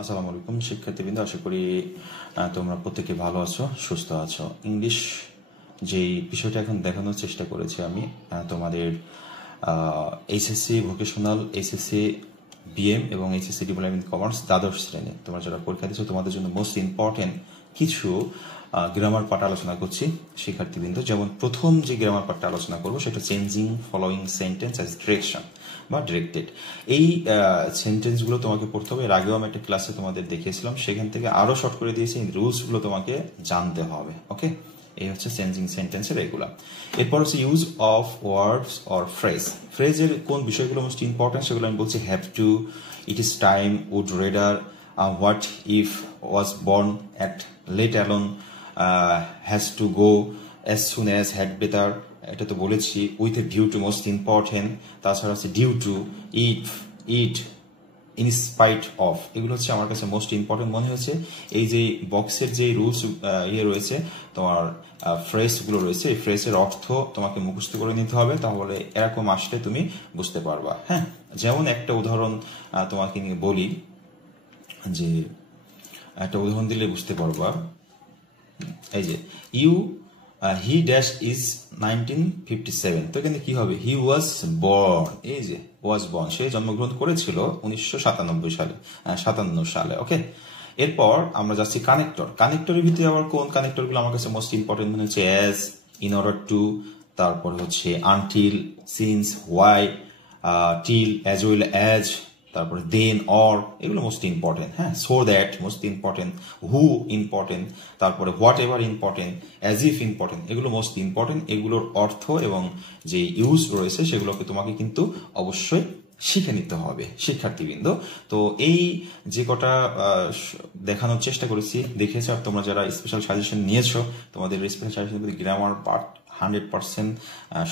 আসসালামু আলাইকুম শিক্ষার্থীবৃন্দ, আশা করি তোমরা প্রত্যেকে ভালো আছো, সুস্থ আছো। ইংলিশ যেই বিষয়টা এখন দেখানোর চেষ্টা করেছি আমি তোমাদের এইচএসসি ভোকেশনাল, এইচএসসি বিএম এবং এইচএসসি ডিপ্লোমা ইন কমার্স দ্বাদশ শ্রেণী তোমরা যারা পরীক্ষা দিচ্ছ তোমাদের জন্য মোস্ট ইম্পর্টেন্ট কিছু গ্রামার পার্ট আলোচনা করছি শিক্ষার্থীবৃন্দ। যেমন প্রথম যে গ্রামার পার্টটা আলোচনা করবো সেটা changing following sentence as direction বা ডিরেক্টেড। এই সেন্টেন্সগুলো তোমাকে পড়তে হবে। এর আগেও আমি একটা ক্লাসে তোমাদের দেখিয়েছিলাম, সেখান থেকে আরো শর্ট করে দিয়েছি। রুলসগুলো তোমাকে জানতে হবে। ওকে, এই হচ্ছে চেঞ্জিং সেন্টেন্সের এগুলা। এরপর হচ্ছে use of words or phrase. ফ্রেজের কোন বিষয়গুলো মোস্ট ইম্পর্টেন্ট সেগুলো আমি বলছি। Have to, it is time, would rather, what if, was born at, let alone, has to go, as soon as, had better, এটা তো বলেছি। With a view to most important. তাছাড়া হচ্ছে due to, it, in spite of, এগুলো হচ্ছে আমার কাছে most important মনে হয়েছে। এই যে বক্সের যে রুলস রয়েছে, তোমার ফ্রেজগুলো রয়েছে, এই ফ্রেজের অর্থ তোমাকে মুখস্থ করে নিতে হবে, তাহলে এরকম আসলে তুমি বুঝতে পারবা। হ্যাঁ, যেমন একটা উদাহরণ তোমাকে নিয়ে বলি, যে একটা উদাহরণ দিলে বুঝতে পারবা। এই যে হি ড্যাশ ইজ 1957, তো এখানে কি হবে? হি ওয়াজ বর্ন। এই যে ওয়াজ বর্ন, সে জন্মগ্রহণ করেছিল 1997 সালে, 57 সালে। ওকে, এরপর আমরা যাচ্ছি কানেক্টর। কানেক্টরের ভিতরে আবার কোন কানেক্টরগুলো আমার কাছে মোস্ট ইম্পর্টেন্ট মনে হচ্ছে? অ্যাজ, ইন অর্ডার টু, তারপর হচ্ছে until, since, why, till, as well as, তারপরে দেন, অর, এগুলো মোস্ট ইম্পর্টেন্ট। হ্যাঁ, so that most important, who important, তারপরে whatever important, as if important, এগুলো মোস্ট ইম্পর্টেন্ট। এগুলোর অর্থ এবং যে ইউজ রয়েছে সেগুলোকে তোমাকে কিন্তু অবশ্যই শিখে নিতে হবে শিক্ষার্থীবৃন্দ। তো এই যে কটা দেখানোর চেষ্টা করেছি, দেখেছো। আর তোমরা যারা স্পেশাল সাজেশন নিয়েছো, তোমাদের স্পেশাল সাজেশন গ্রামার পার্ট 100%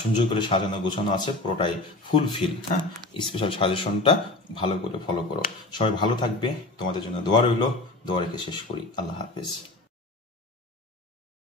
সুন্দর করে সাজানো গোছানো আছে, পুরোটাই ফুলফিল। হ্যাঁ, স্পেশাল সাজেশনটা ভালো করে ফলো করো। সবাই ভালো থাকবে, তোমাদের জন্য দোয়া রইল। দোয়া রেখে শেষ করি। আল্লাহ হাফেজ।